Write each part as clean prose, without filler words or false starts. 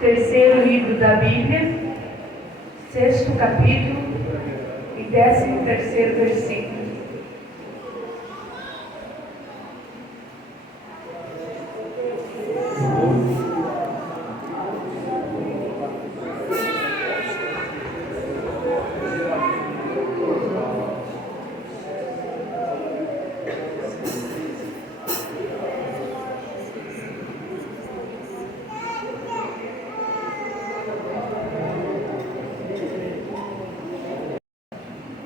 terceiro livro da Bíblia, 6º capítulo e 13º versículo.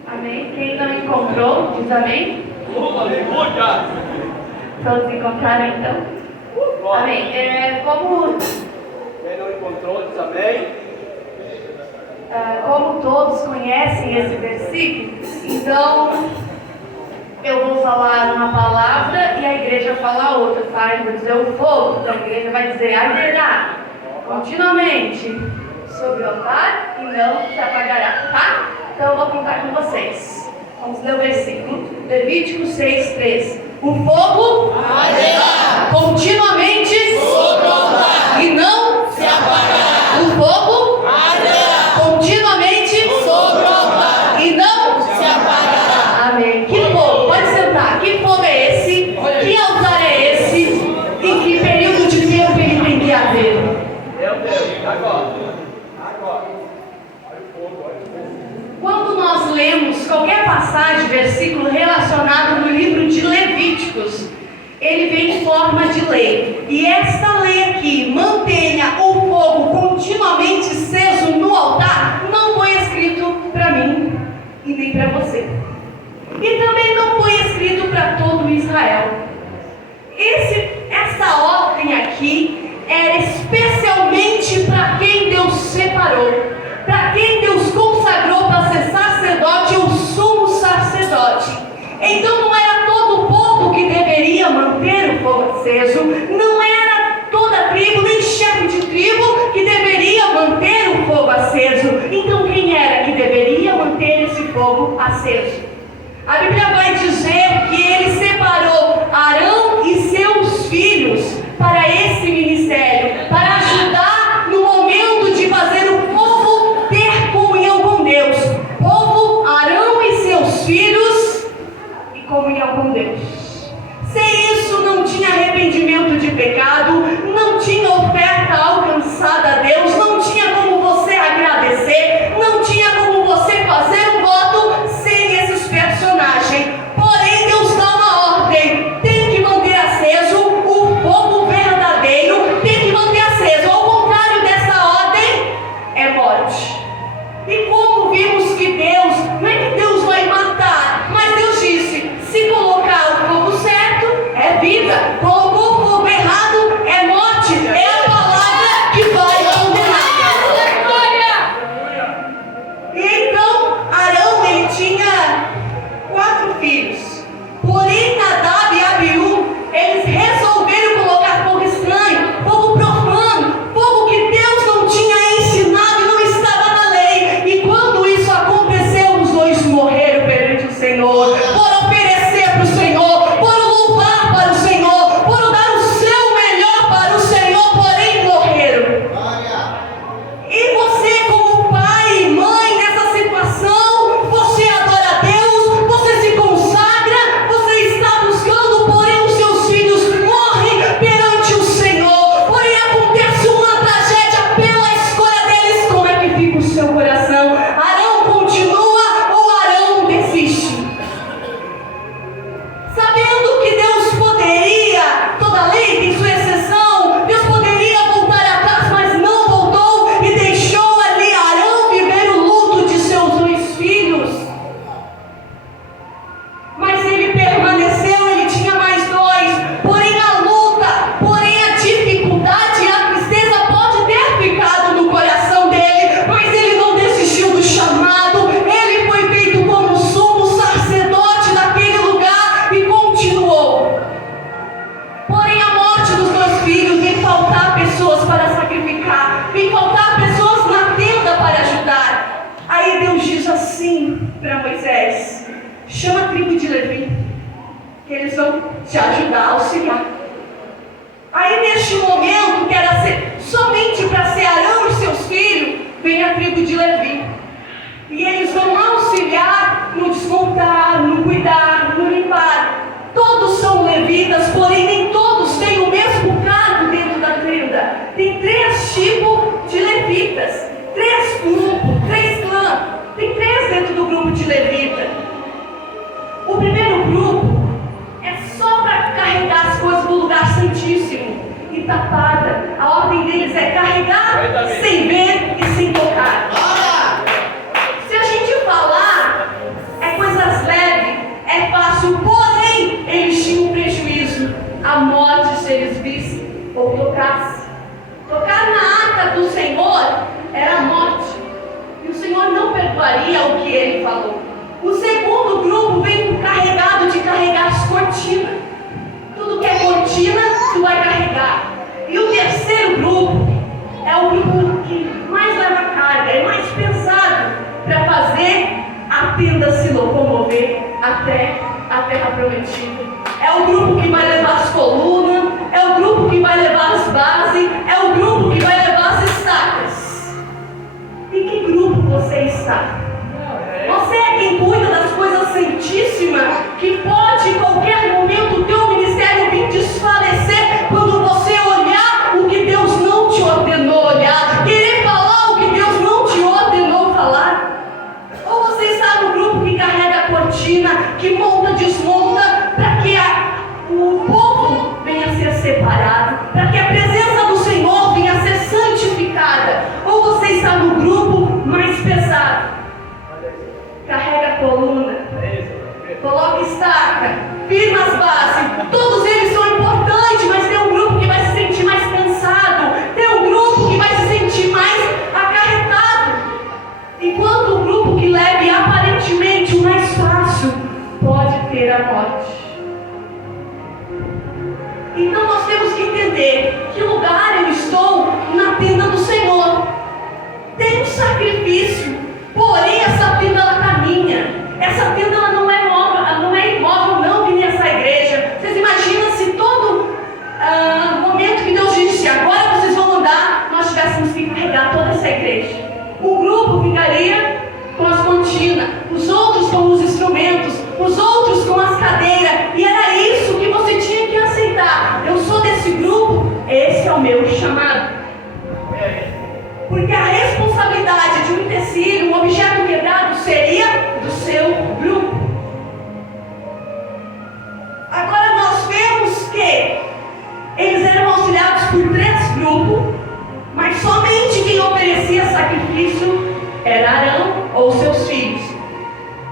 Amém? Quem não encontrou, diz amém? Aleluia! Todos encontraram então? Amém. Como Quem não encontrou, diz amém. Como todos conhecem esse versículo, então eu vou falar uma palavra e a igreja fala outra, tá? Eu vou dizer o fogo, então a igreja vai dizer arderá continuamente sobre o altar e não se apagará, tá? Então eu vou contar com vocês. Vamos ler o versículo. Levítico 6:3. O fogo arderá continuamente sobre o altar e não se apagará. O fogo Arderá continuamente sobre o altar e não se apagará. Amém. Que fogo? Pode sentar. Que fogo é esse? Que altar é esse? Em que período de tempo ele tem que haver? Meu Deus, agora. Quando nós lemos qualquer passagem, versículo relacionado no livro de Levíticos, ele vem em forma de lei. E esta lei aqui, mantenha o fogo continuamente aceso no altar, não foi escrito para mim e nem para você. E também não foi escrito para todo Israel. Essa ordem aqui era especialmente para quem Deus separou, para quem Deus consagrou para ser sacerdote ou sumo sacerdote. Então não era todo o povo que deveria manter o fogo aceso, não era toda a tribo, nem chefe de tribo que deveria manter o fogo aceso. Então quem era que deveria manter esse fogo aceso? A Bíblia vai dizer que ele separou Arão e seus filhos para esse ministério, para ajudar no momento de fazer o povo ter comunhão com Deus. Povo, Arão e seus filhos e comunhão com Deus. Sem isso não tinha arrependimento de pecado, não tinha oferta alcançada a Deus, não tinha como você agradecer, não tinha como você fazer um voto sem esses personagens. Porém, Deus dá uma ordem: tem que manter aceso o fogo verdadeiro, tem que manter aceso. Ao contrário dessa ordem, é morte. E como vimos que Deus, não é que Deus vai matar, mas Deus disse: se colocar o fogo certo, é vida. Colocou o fogo errado, é morte. É a palavra que vai condenar. E então, Arão, ele tinha 4 filhos. Porém, Nadab e Abiú, eles resolveram colocar fogo estranho, fogo profano, fogo que Deus não tinha ensinado e não estava na lei. E quando isso aconteceu, os dois morreram perante o Senhor, por oferecer para o Senhor, por louvar para o Senhor, por dar o seu melhor para o Senhor, porém morreram. E você, como pai e mãe nessa situação, você adora a Deus, você se consagra, você está buscando, porém os seus filhos morrem perante o Senhor. Porém acontece uma tragédia pela escolha deles. Como é que fica o seu coração? Arão continua ou Arão desiste? Sabendo que Deus poderia, toda lei tem sua exceção, Deus poderia voltar atrás, mas não voltou e deixou ali Arão viver o luto de seus 2 filhos. Mas ele permaneceu, ele tinha mais 2. Porém a luta, porém a dificuldade e a tristeza pode ter ficado no coração dele, mas ele não desistiu do chamado. Ele foi feito como sumo sacerdote naquele lugar e continuou. Porém a morte dos 2 filhos, em faltar pessoas para sacrificar, em faltar pessoas na tenda para ajudar. Aí Deus diz assim para Moisés: chama a tribo de Levi, que eles vão te ajudar, auxiliar. Aí neste momento, que era somente para ser Arão tapada. A ordem deles é carregar sem ver e sem tocar. Se a gente falar, é coisas leves, é fácil, porém eles tinham prejuízo. A morte se eles vissem ou tocassem. Tocar na arca do Senhor era a morte. E o Senhor não perdoaria o que ele falou. O segundo grupo vem carregado de carregar as cortinas. Tudo que é cortina, tu vai carregar. E o terceiro grupo é o grupo que mais leva carga, é mais pesado para fazer a tenda se locomover até a terra prometida. É o grupo que vai levar as colunas, é o grupo que vai levar as bases, é o grupo que vai levar as estacas. Em que grupo você está? Você é quem cuida das coisas santíssimas, que pode em qualquer momento o teu ministério vir desfalecer quando você olhar o que Deus não te ordenou olhar, querer falar o que Deus não te ordenou falar? Ou você está no grupo que carrega a cortina, que monta, desmonta, para que o povo venha a ser separado, para que a presença do Senhor venha a ser santificada? Ou você está no grupo mais pesado, carrega a coluna, coloca estaca, firma as bases? Todos eles são importantes, mas tem um grupo que vai se sentir mais cansado, tem um grupo que vai se sentir mais acarretado, enquanto o grupo que leve aparentemente o mais fácil pode ter a morte. Então nós temos que entender que lugar eu estou na tenda do Senhor. Tem um sacrifício, porém essa tenda ela caminha. Essa tenda ela não é nova, ela não é imóvel não, que nem essa igreja. Vocês imaginam se todo momento que Deus disse, agora vocês vão andar, nós tivéssemos que carregar toda essa igreja. Um grupo ficaria com as cortinas, os outros com os instrumentos, os outros com as cadeiras, e era isso que você tinha que aceitar. Eu sou desse grupo, esse é o meu chamado. Porque a responsabilidade de um utensílio, um objeto quebrado, seria do seu grupo. Agora nós vemos que eles eram auxiliados por 3 grupos, mas somente quem oferecia sacrifício era Arão ou seus filhos.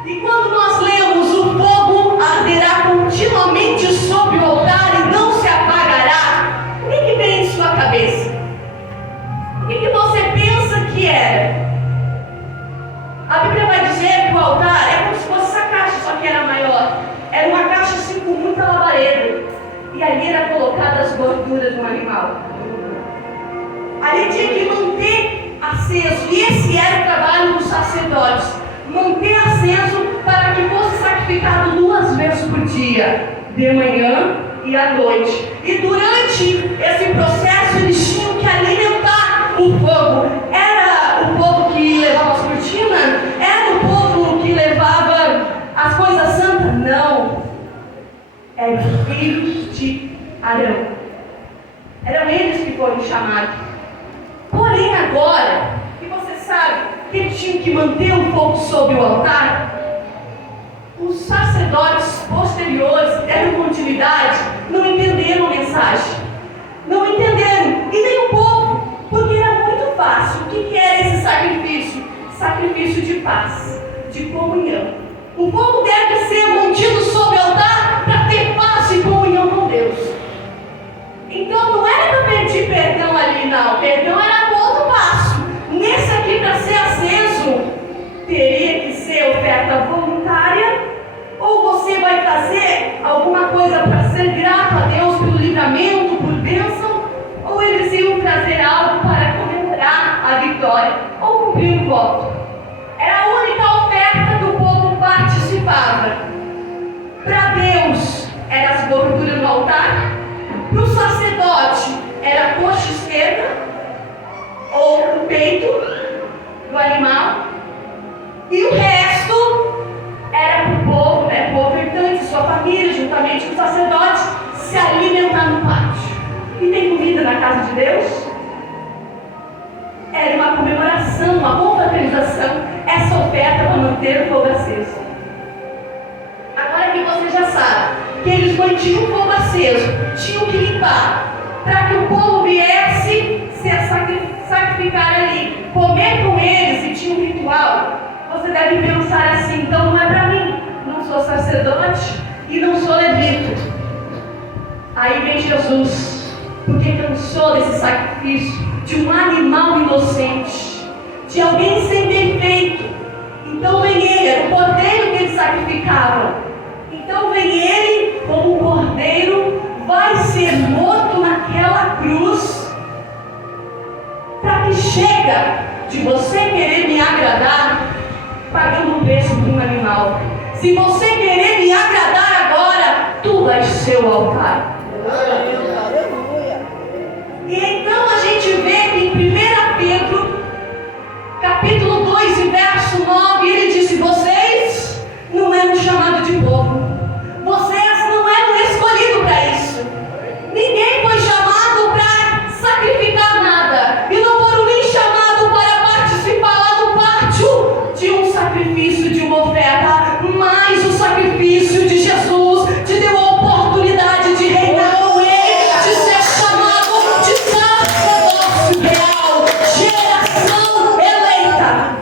E quando nós lemos o fogo arderá continuamente sobre o altar e não se apagará, o que vem em sua cabeça? O que você pensa que era? A Bíblia vai dizer que o altar é como se fosse essa caixa, só que era maior. Era uma caixa assim com muita labareda. E ali era colocadas as gorduras do animal. Ali tinha que manter aceso. E esse era o trabalho dos sacerdotes. Manter aceso para que fosse sacrificado 2 vezes por dia. De manhã e à noite. E durante esse processo eles tinham que alimentar o fogo. Era o povo que levava as cortinas? Era o povo que levava as coisas santas? Não. Eram os filhos de Arão. Eram eles que foram chamados. Porém agora, que você sabe que eles tinham que manter o fogo sobre o altar, os sacerdotes posteriores que deram continuidade não entenderam a mensagem. Não entenderam. E nem o povo. Porque era muito fácil. O que era esse sacrifício? Sacrifício de paz, de comunhão. O fogo deve ser mantido sobre o altar para ter paz e comunhão com Deus. Então não era para pedir perdão ali, não. Perdão era outro passo. Nesse aqui, para ser aceso, teria que ser oferta voluntária, ou você vai trazer alguma coisa para ser grato a Deus pelo livramento, por bênção, ou eles iam trazer algo para comemorar a vitória, ou cumprir o voto. Era a única oferta que o povo participava. Para Deus, era as gorduras no altar. Para o sacerdote, era a coxa esquerda, ou o peito do animal. E o resto era para o povo, o povo herdante, sua família, juntamente com o sacerdote, se alimentar no pátio. E tem comida na casa de Deus? Era uma comemoração, uma confraternização, essa oferta para manter o fogo aceso. Agora que você já sabe que eles mantinham o fogo aceso, tinham que limpar. para que o povo viesse se sacrificar ali, comer com eles, e tinha um ritual. Você deve pensar assim: então não é para mim, não sou sacerdote e não sou levita. Aí vem Jesus, porque cansou desse sacrifício de um animal inocente, de alguém sem defeito. Então vem ele, era o cordeiro que eles sacrificavam. Então vem ele como um cordeiro, vai ser morto naquela cruz, para que chega de você querer me agradar pagando o preço de um animal. Se você querer me agradar agora, tu vais ser o altar. E então a gente vê que em 1 Pedro, capítulo 2, e verso 9, ele disse: vocês não eram chamados de povo, vocês não eram escolhidos para isso. Ninguém foi chamado para sacrificar nada, e não foram nem chamados para participar lá no pátio de um sacrifício, de uma oferta, mas o sacrifício de Jesus te deu a oportunidade de reinar com ele, de ser chamado de sacerdócio real, geração eleita.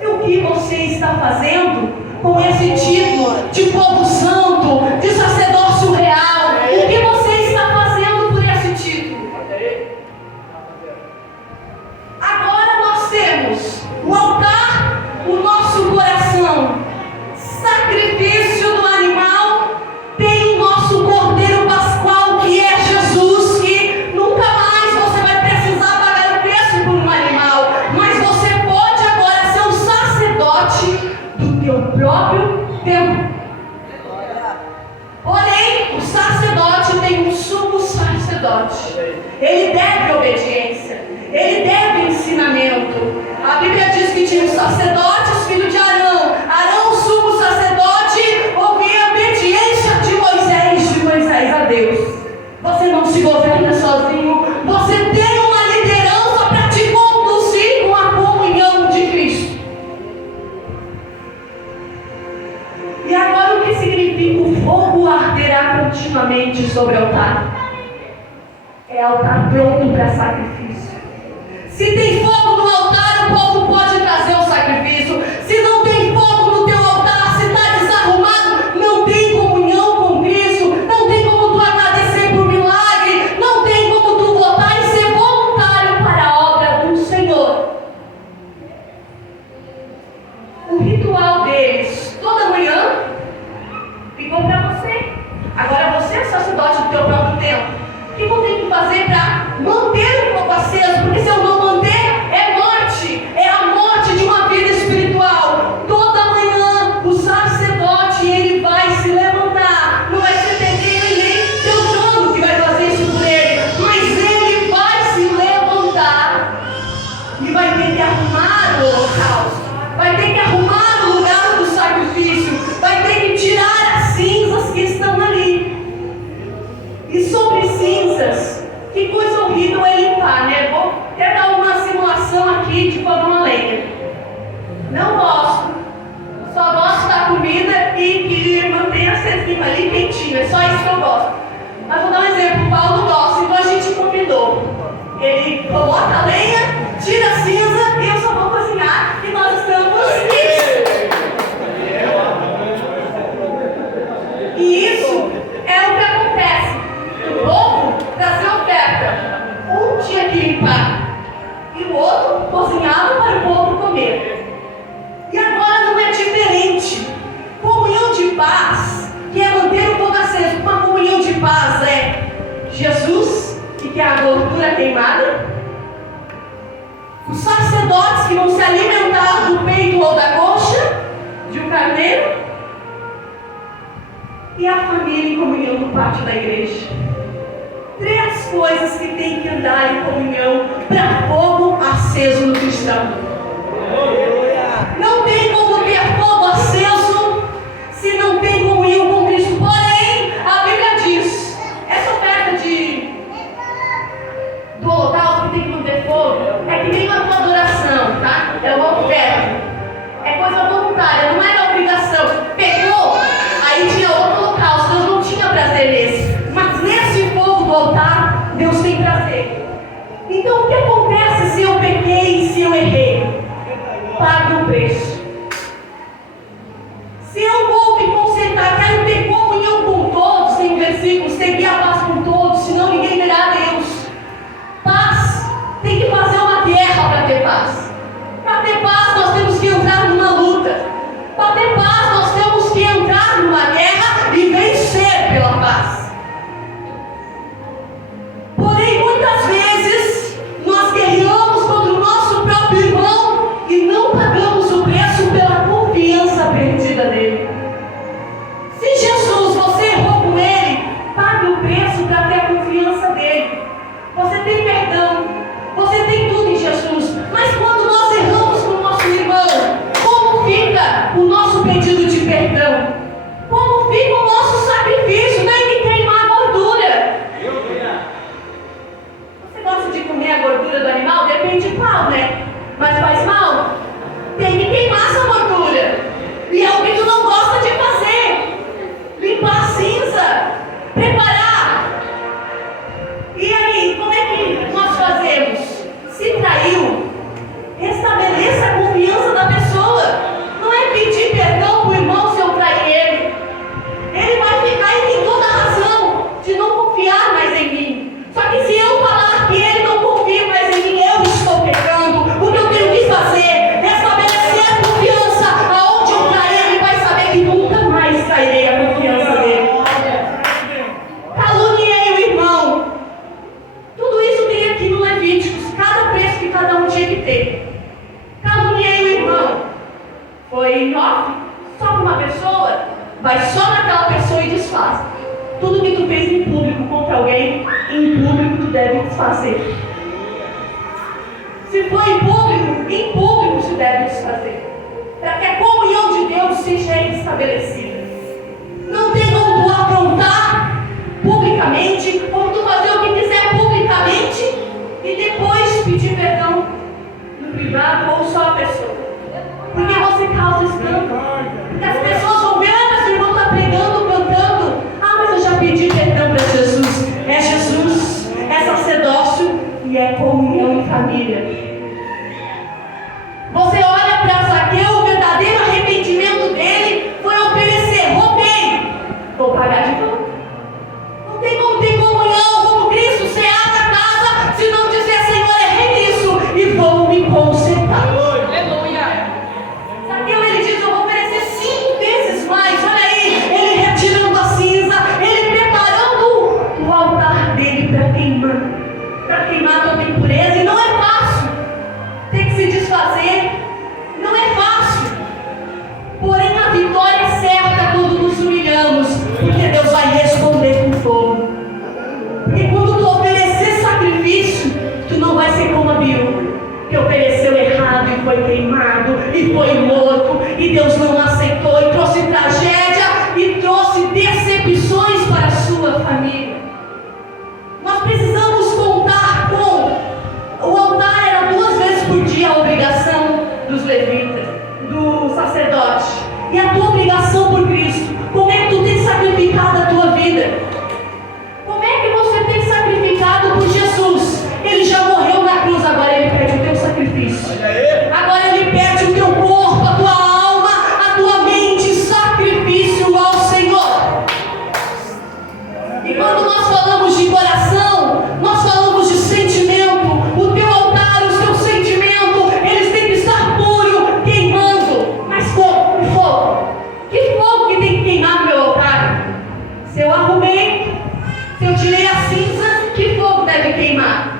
E o que você está fazendo com esse título de povo santo, de sacerdócio real? O que você está fazendo por esse título? Agora nós temos o altar, o nosso coração, sacrifício do animal, tem o nosso cordeiro pascual, que é Jesus, que nunca mais você vai precisar pagar o preço por um animal, mas você pode agora ser um sacerdote do teu próprio tempo. Porém, o sacerdote tem um sumo sacerdote. Ele deve obediência, ele deve ensinamento. A Bíblia diz que tinha os sacerdotes, filho de Arão. Arão, sumo sacerdote, ouvia a obediência de Moisés a Deus. Você não se governa sozinho, você tem uma liderança para te conduzir com a comunhão de Cristo. E agora, o que significa o fogo arderá continuamente sobre o altar? É altar pronto para sacrifício. Se tem fogo no altar, o povo pode trazer o sacrifício. Se não tem fogo no teu altar, se está desarrumado, não tem comunhão com Cristo, não tem como tu agradecer por milagre, não tem como tu votar e ser voluntário para a obra do Senhor. O ritual deles, toda manhã, ficou para você. Agora você é o sacerdote do teu próprio tempo. O que você tem que fazer para manter o fogo aceso? Porque se eu não manter, é morte. É a morte de uma vida espiritual. Toda manhã o sacerdote, ele vai se levantar. Não vai ser pedreiro e nem Beltrano que vai fazer isso por ele, mas ele vai se levantar e vai ter que arrumar o holocausto, vai ter que arrumar o lugar do sacrifício, vai ter que tirar as cinzas que estão ali. E sobre cinzas, que coisa horrível é limpar, né? Vou até dar uma simulação aqui de fogão a lenha. Não gosto. Só gosto da comida e que mantenha-se ali quentinho. É só isso que eu gosto. Mas vou dar um exemplo. O Paulo gosta, então a gente combinou. Ele coloca a lenha, tira a cinza e eu só vou cozinhar. E nós estamos e isso é o que acontece. O povo trazer oferta. Um tinha que limpar e o outro cozinhava para o povo comer. E agora não é diferente. Comunhão de paz, que é manter o fogo aceso. Uma comunhão de paz é Jesus, que quer a gordura queimada. Os sacerdotes que vão se alimentar do peito ou da coxa de um carneiro. E a família em comunhão no pátio da igreja. 3 coisas que tem que andar em comunhão para fogo aceso no cristão. Não tem como ter fogo aceso se não tem comunhão com Cristo. Porém, a Bíblia diz, essa oferta do holocausto que tem que manter fogo é que nem uma tua adoração, tá? É uma oferta. É coisa voluntária, não era obrigação. Pegou, aí tinha outro holocausto, eu não tinha prazer nesse. Mas nesse fogo do altar, fazer. Então o que acontece se eu pequei, se eu errei? Pague o preço. Se eu vou me concentrar, quero ter comunhão com todos, tem um versículo, seguir a paz com todos, senão ninguém verá Deus. Paz, tem que fazer uma guerra para ter paz. Para ter paz nós temos que entrar numa luta. Para ter paz nós temos que entrar numa guerra e vencer pela paz. Porém, muitas vezes nós guerreamos contra o nosso próprio irmão e não pagamos o preço pela confiança perdida nele. Se Jesus, você errou com ele, pague o preço para ter a confiança dele. Você tem perdão, você tem tudo em Jesus. Mas quando nós erramos com o nosso irmão, como fica o nosso pedido de perdão? Como fica o nosso sacrifício? Tem que queimar a gordura. Você gosta de comer a gordura do animal? Depende de qual, né? Mas faz mal? Tem que queimar essa gordura. E é o que tu não gosta de fazer. Limpar a cinza. Preparar. E aí, como é que nós fazemos? Se traiu, restabeleça a confiança da pessoa. Não é pedir perdão para o irmão se eu trair ele. Ele vai ficar e tem toda a razão de não confiar mais em mim. Só que se eu falar que ele não confia mais em mim, eu estou pecando. O que eu tenho que fazer? Restabelecer a confiança. Aonde eu trair, ele vai saber que nunca mais trairei a confiança dele. Caluniei o irmão. Tudo isso tem aqui no Levíticos. Cada preço que cada um tinha que ter. Caluniei o irmão. Foi em off? Só para uma pessoa? Vai só naquela pessoa e desfaz. Tudo que tu fez em público contra alguém, em público tu deve desfazer. Se for em público se deve desfazer. Para que a comunhão de Deus seja estabelecida. Não tem como tu afrontar publicamente, como tu fazer o que quiser publicamente e depois pedir perdão no privado ou só a pessoa. Porque você causa escândalo. Porque as pessoas vão ver, esse irmão está pregando, cantando. Ah, mas eu já pedi perdão para Jesus. É Jesus, é sacerdócio e é comunhão em família. Você olha para Zaqueu, o verdadeiro arrependimento dele foi oferecer, roubei, vou pagar de volta. Não tem como ter comunhão como Cristo, cear na casa, se não dizer, Senhor, errei nisso e vou me consertar. Zaqueu, ele diz, eu vou oferecer 5 vezes mais. Olha aí, ele retirando a cinza, ele preparando o altar dele para queimar toda impureza. E não é fácil, tem que se desfazer, não é fácil. Porém, a vitória é certa quando nos humilhamos, porque Deus vai responder com fogo. Porque quando tu oferecer sacrifício, tu não vai ser como a viúva, que ofereceu errado e foi queimado e foi morto, e Deus não aceitou e trouxe tragédia e trouxe decepções para a sua família. Nós precisamos contar com o altar. Era 2 vezes por dia a obrigação dos levitas, do sacerdote, e a tua obrigação por Cristo. Como é que tu tem sacrificado a tua vida? Como é que você tem sacrificado por Jesus? Ele já morreu na cruz, agora ele pede o teu sacrifício. Agora ele pede o teu corpo, a tua alma, a tua mente, sacrifício ao Senhor. E quando nós falamos de coração, nós falamos de sentimento. O teu altar, os teus sentimentos, eles têm que estar puro, queimando. Mas como? Fogo. Que fogo que tem que queimar no meu altar? Se eu arrumei, se eu tirei a cinza, que fogo deve queimar?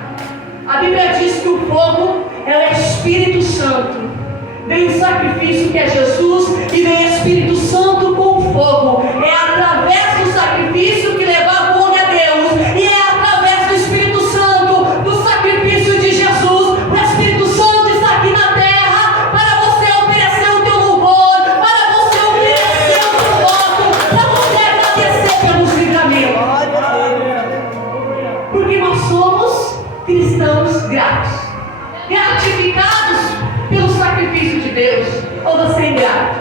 A Bíblia diz que o fogo é o Espírito Santo. Vem o sacrifício que é Jesus e vem o Espírito Santo com o fogo. É através do sacrifício que leva fome a Deus. E é através do Espírito Santo, do sacrifício de Jesus. O Espírito Santo está aqui na terra para você oferecer o teu louvor, para você oferecer o teu voto, para você agradecer pelos livramentos. Porque nós somos cristãos gratos, gratificados pelo sacrifício de Deus. Ou você é ingrato?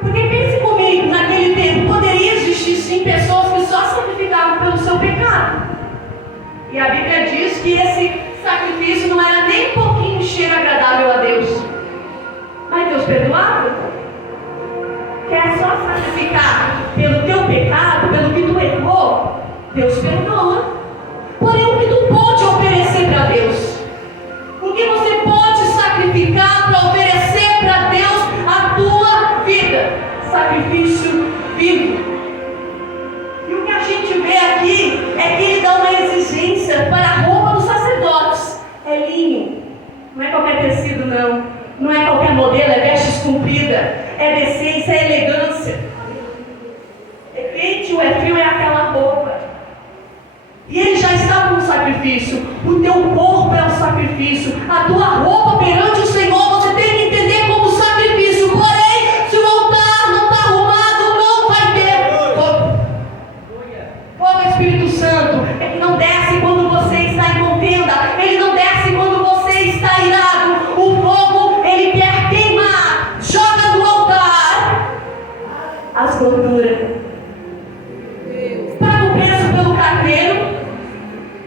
Porque pense comigo, naquele tempo poderia existir sim pessoas que só sacrificavam pelo seu pecado. E a Bíblia diz que esse sacrifício não era nem um pouquinho cheiro agradável a Deus. Mas Deus perdoava. Quer só sacrificar pelo teu pecado, pelo que tu errou? Deus perdoa. Porém, o que tu pode oferecer para Deus? O que você pode sacrificar para oferecer para Deus a tua vida? Sacrifício vivo. E o que a gente vê aqui é que ele dá uma exigência para a roupa dos sacerdotes. É linho. Não é qualquer tecido, não. Não é qualquer modelo, é vestes comprida. É decência, é elegância. É quente ou é frio, é aquela roupa. E ele já está com o sacrifício. O teu corpo é o sacrifício. A tua roupa perante o Senhor você tem que entender como sacrifício. Porém, se o altar não está arrumado, não vai ter fogo. Fogo, Espírito Santo, é que não desce quando você está em contenda. Ele não desce quando você está irado. O fogo, ele quer queimar. Joga no altar as gorduras. Paga o preço pelo carneiro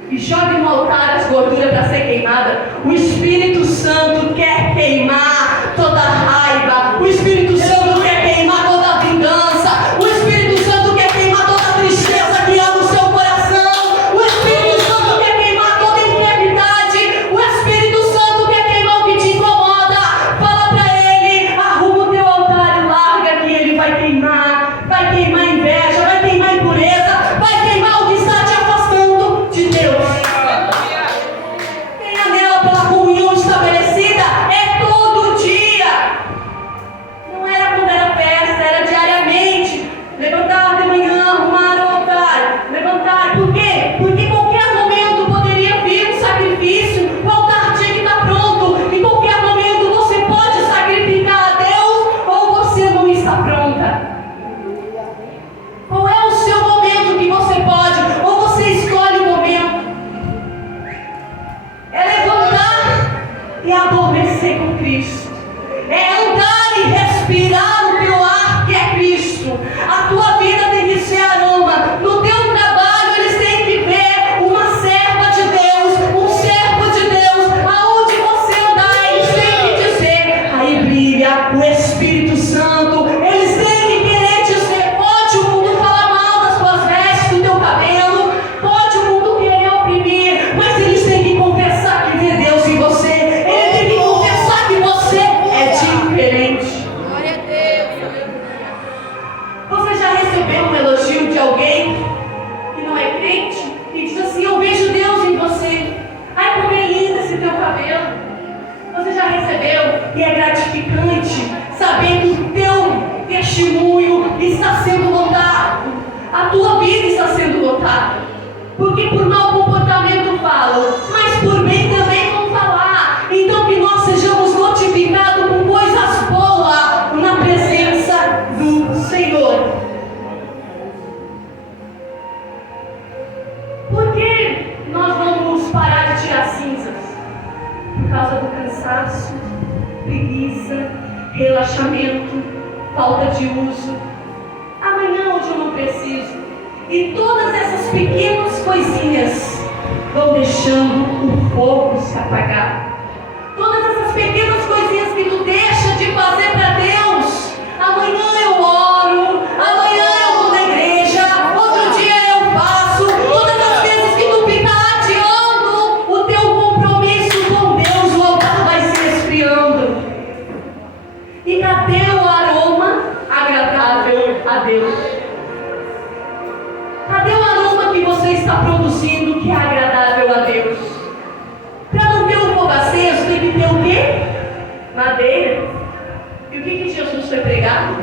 e jogue no altar as gorduras para ser queimada. O Espírito Santo quer queimar toda raiva. O Espírito Santo quer queimar toda vingança. O Espírito Santo quer queimar toda tristeza que há no seu coração. O Espírito Santo quer queimar toda enfermidade. O Espírito Santo quer queimar o que te incomoda. Fala para ele, arruma o teu altar e larga que ele vai queimar. Vai queimar inveja, vai queimar impureza, vai queimar o que está te afastando de Deus. Tenha nela pela comunhão estabelecida, é todo dia. Não era quando era festa, era diariamente. Levantar de manhã, arrumar o altar, levantar. Por quê? Porque em qualquer momento poderia vir um sacrifício, o altar tinha que estar pronto. Em qualquer momento você pode sacrificar a Deus ou você não está pronta. Qual é o seu momento que você pode? Ou você escolhe o momento? É levantar e adormecer com Cristo. É andar e respirar o teu ar que é Cristo. A tua vida tem que ser aroma. No teu trabalho eles têm que ver uma serva de Deus, um servo de Deus. Aonde você andar eles têm que dizer: aí brilha o Espírito Santo. Eles têm que querer dizer: pode o mundo falar mal das tuas vestes, do teu cabelo, pode o mundo querer oprimir, mas eles têm que confessar que vê Deus em você. Eles têm que confessar que você é diferente. Glória a Deus. Você já recebeu um elogio de alguém que não é crente e diz assim: eu vejo Deus em você. Ai, como é lindo esse teu cabelo. Você já recebeu e é gratificante saber que o teu testemunho está sendo notado, a tua vida está sendo notada. Porque por mau comportamento falam, mas por bem também vão falar. Então que nós sejamos notificados com coisas boas na presença do Senhor. Por que nós vamos parar de tirar cinzas? Por causa do cansaço, preguiça, relaxamento, falta de uso. Amanhã, hoje eu não preciso. E todas essas pequenas coisinhas vão deixando o fogo se apagar. Todas essas pequenas coisinhas que tu deixa de fazer para Deus. Amanhã eu oro, amanhã eu vou na igreja, outro dia eu faço. Todas as vezes que tu ficar adiando o teu compromisso com Deus, o altar vai se esfriando. E cadê o aroma agradável a Deus? Cadê o aroma que você está produzindo que é agradável a Deus? Para não ter o fogo aceso, tem que ter o quê? Madeira. E o que Jesus foi pregado?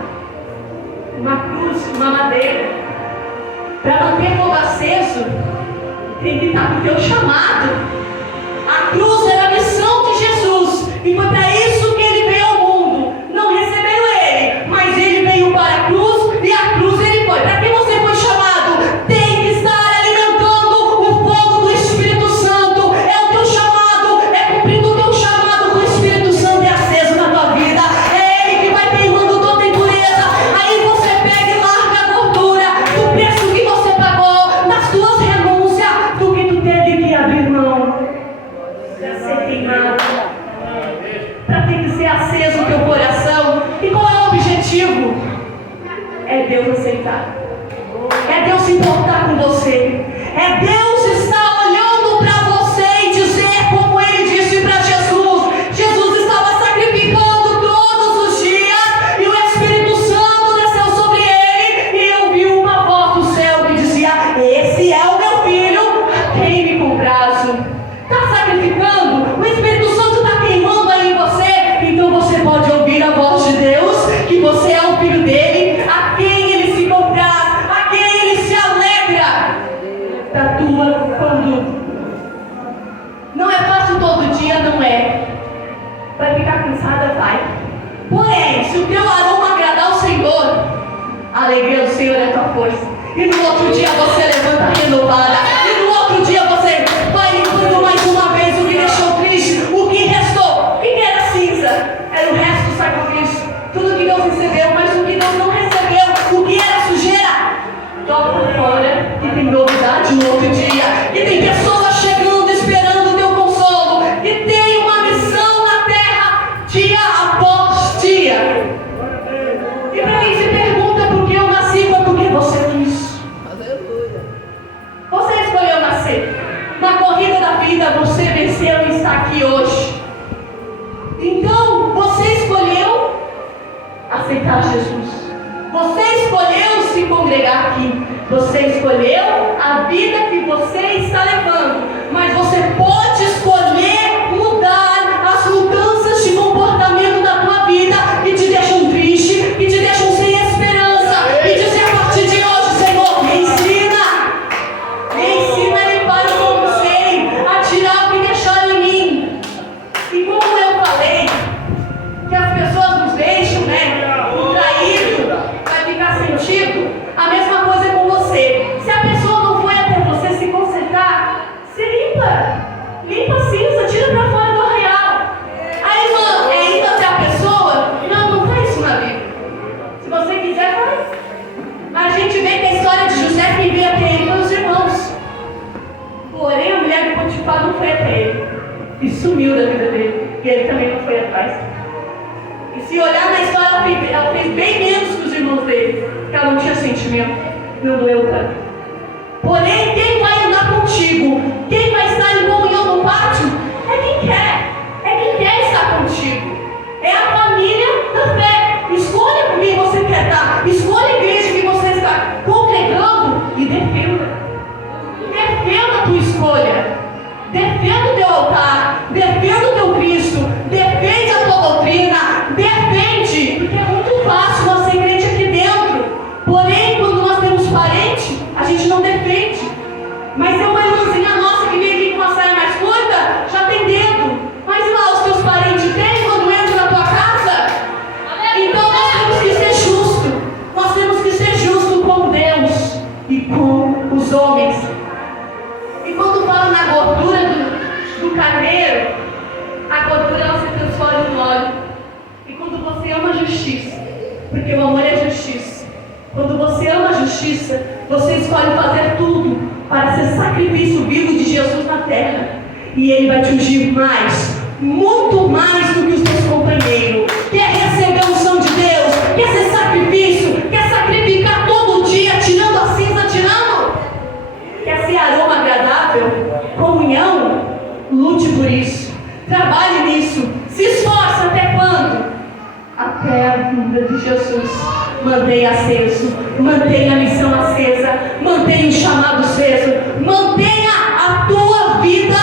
Uma cruz, uma madeira. Para não ter fogo aceso, tem que estar com o teu chamado. A cruz era a missão de Jesus. E foi para isso que ele veio ao mundo. Não receberam ele, mas ele veio para a cruz e a cruz ele foi. Para que você foi chamado? Tem que estar alimentando o fogo do Espírito Santo. É o teu chamado, é cumprindo o teu chamado com o Espírito Santo e aceso na tua vida. É ele que vai queimando toda a impureza. Aí você pega e larga a gordura do preço que você pagou, das tuas renúncias, do que tu teve que Deus aceitar. É Deus se importar com você. É Deus estar olhando para você e dizer como Ele disse para Jesus. Jesus estava sacrificando todos os dias e o Espírito Santo desceu sobre Ele e eu vi uma voz do céu que dizia: esse é o meu filho, a quem me comprazo. Está sacrificando? O Espírito Santo está queimando aí em você. Então você pode ouvir a voz de Deus, que você é o filho dele, a quem Ele se compraz, a quem Ele se alegra da tua conduta. Não é fácil todo dia, não é. Vai ficar cansada, vai. Porém, se o teu aroma agradar ao Senhor, a alegria do Senhor é a tua força. E no outro dia você levanta renovada. E no outro dia você vai limpando mais uma vez o que deixou triste, o que restou. O que era cinza? Era o resto do sacrifício. Tudo que Deus recebeu, mas o que Deus não recebeu, o que era sujeira, toca fora, que tem novidade no outro dia, que tem pessoas chegando, esperando o teu consolo, que tem uma missão na terra, dia após dia. E para quem se pergunta por que eu nasci, foi porque você quis. Você escolheu nascer. Na corrida da vida, você venceu e está aqui hoje. Então, você escolheu aceitar Jesus. Você escolheu se congregar aqui. Você escolheu a vida que você está levando. Mas você pode escolher mudar as mudanças de comportamento da tua vida que te deixam triste, que te deixam sem esperança. E dizer a partir de hoje: Senhor, me ensina. Me ensina a limpar o que eu não sei, a tirar o que deixaram em mim. E como eu falei, que as pessoas nos deixam, né? O traído vai ficar sentido. A mesma coisa com você. Se a pessoa não foi até você se consertar, se limpa. Limpa a cinza, tira pra fora do arraial. Aí, irmã, é indo até a pessoa? Não, não faz isso na vida. Se você quiser, faz. A gente vê que a história de José que veio até ele pelos irmãos. Porém, a mulher de Potifar não foi até ele. E sumiu da vida dele. E ele também não foi atrás. E se olhar na história, ela fez bem menos que os irmãos dele, porque ela não tinha sentimento, não doeu tanto. Porém, quem vai andar contigo, quem vai estar em comunhão no pátio, é quem quer. É quem quer estar contigo. É a família da fé. Escolha com quem você quer estar. Escolha a igreja que você está congregando e defenda. Defenda a tua escolha. Defenda o teu altar. Defenda o teu Cristo. Defende a tua doutrina. Defende. Porque é muito fácil nós ser crente aqui dentro. Porém, quando nós temos parente, a gente não defende. Mas é uma irmãzinha nossa que vem aqui com uma saia mais curta, já tem dedo. Mas lá os teus parentes têm quando entram na tua casa? Então nós temos que ser justos. Nós temos que ser justos com Deus e com os homens. E quando fala na gordura do carneiro, a gordura ela se transforma em óleo. E quando você ama a justiça, porque o amor é justiça, quando você ama a justiça, você escolhe fazer tudo para ser sacrifício vivo de Jesus na terra. E Ele vai te ungir mais, muito mais do que os teus companheiros. Quer receber a unção de Deus? Quer ser sacrifício? Quer sacrificar todo dia, tirando a cinza, tirando? Quer ser aroma agradável? Comunhão? Lute por isso. Trabalhe nisso. Se esforce até quando? Até a vinda de Jesus. Mantenha aceso. Mantenha a missão acesa. Mantenha o chamado aceso. Mantenha a tua vida